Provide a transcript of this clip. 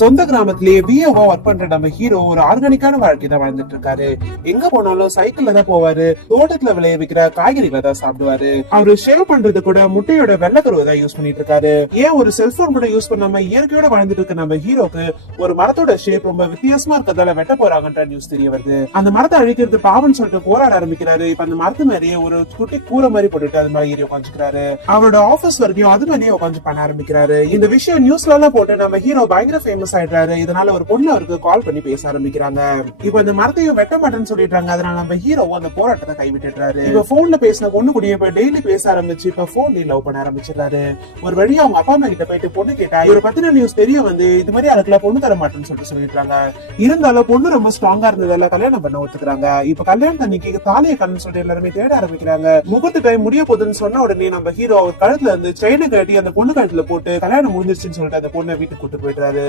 சொந்த கிராமத்திலேயே பிஏவா ஒர்க் பண்ற நம்ம ஹீரோ ஒரு ஆர்கானிக்கான வாழ்க்கை தான் வாழ்ந்துட்டு இருக்காரு. எங்க போனாலும் சைக்கிள்ல தான் போவாரு. தோட்டத்துல விளைவிக்கிற காய்கறிகளை தான் சாப்பிடுவாரு. அவரு ஷேவ் பண்றது கூட முட்டையோட வெள்ளக்கருவை தான் யூஸ் பண்ணிட்டு இருக்காரு. ஏன் ஒரு செல்போன் கூட யூஸ் பண்ணாம இயற்கையோட வாழ்ந்துட்டு இருக்க நம்ம ஹீரோக்கு ஒரு மரத்தோட ஷேப் ரொம்ப வித்தியாசமா இருக்கிறதால வெட்ட போறாங்கன்ற நியூஸ் தெரிய வருது. அந்த மரத்தை அழிக்கிறது பாவம்னு சொல்லிட்டு போராட ஆரம்பிக்கிறாரு. இப்ப அந்த மரத்து மேலேயே ஒரு குட்டி கூரை மாதிரி போட்டுட்டு அது மாதிரி ஏறி உட்காந்துக்கிறாரு. அவரோட ஆபீஸ் வரைக்கும் அது மேலேயே உட்காந்து பண்ண ஆரம்பிக்கிறாரு. இந்த விஷயம் நியூஸ்ல எல்லாம் போட்டு நம்ம ஹீரோ பயங்கர ஃபேமஸ் ஆயிடுறாரு. இதனால ஒரு பொண்ணு அவருக்கு கால் பண்ணி பேச ஆரம்பிக்கிறாங்க. இப்ப இந்த மரத்தையும் வெட்ட மாட்டேன்னு சொல்லிடுறாங்க. அதனால நம்ம ஹீரோ அந்த போராட்டத்தை கைவிட்டுறாரு. இப்ப போன்ல பேசின பொண்ணு கூட இப்ப டெய்லி பேச ஆரம்பிச்சு இப்ப போன்ல லவ் பண்ண ஆரம்பிச்சிடறாரு. ஒரு வழியா அவங்க அப்பா அம்மா கிட்ட போயிட்டு பொண்ணு கேட்டா இவரை பத்தின நியூஸ் தெரிய வந்து இது மாதிரி அதுக்குள்ள பொண்ணு தர மாட்டேன்னு சொல்லிடுறாங்க. இருந்தாலும் பொண்ணு ரொம்ப ஸ்ட்ராங்கா இருந்ததால கல்யாணம் பண்ண ஒத்துக்கிறாங்க. இப்ப கல்யாணம் அன்னைக்கு தாலியை கண்ணு சொல்லிட்டு எல்லாருமே தேட ஆரம்பிக்கிறாங்க. முகூர்த்த டைம் முடிய போகுதுன்னு சொன்ன உடனே நம்ம ஹீரோ அவர் கழுத்துல இருந்து செயினை கட்டி அந்த பொண்ணு கழுத்துல போட்டு கல்யாணம் முடிஞ்சிருச்சுன்னு சொல்லிட்டு அந்த பொண்ணை வீட்டுக்கு கூட்டு போயிடுறாரு.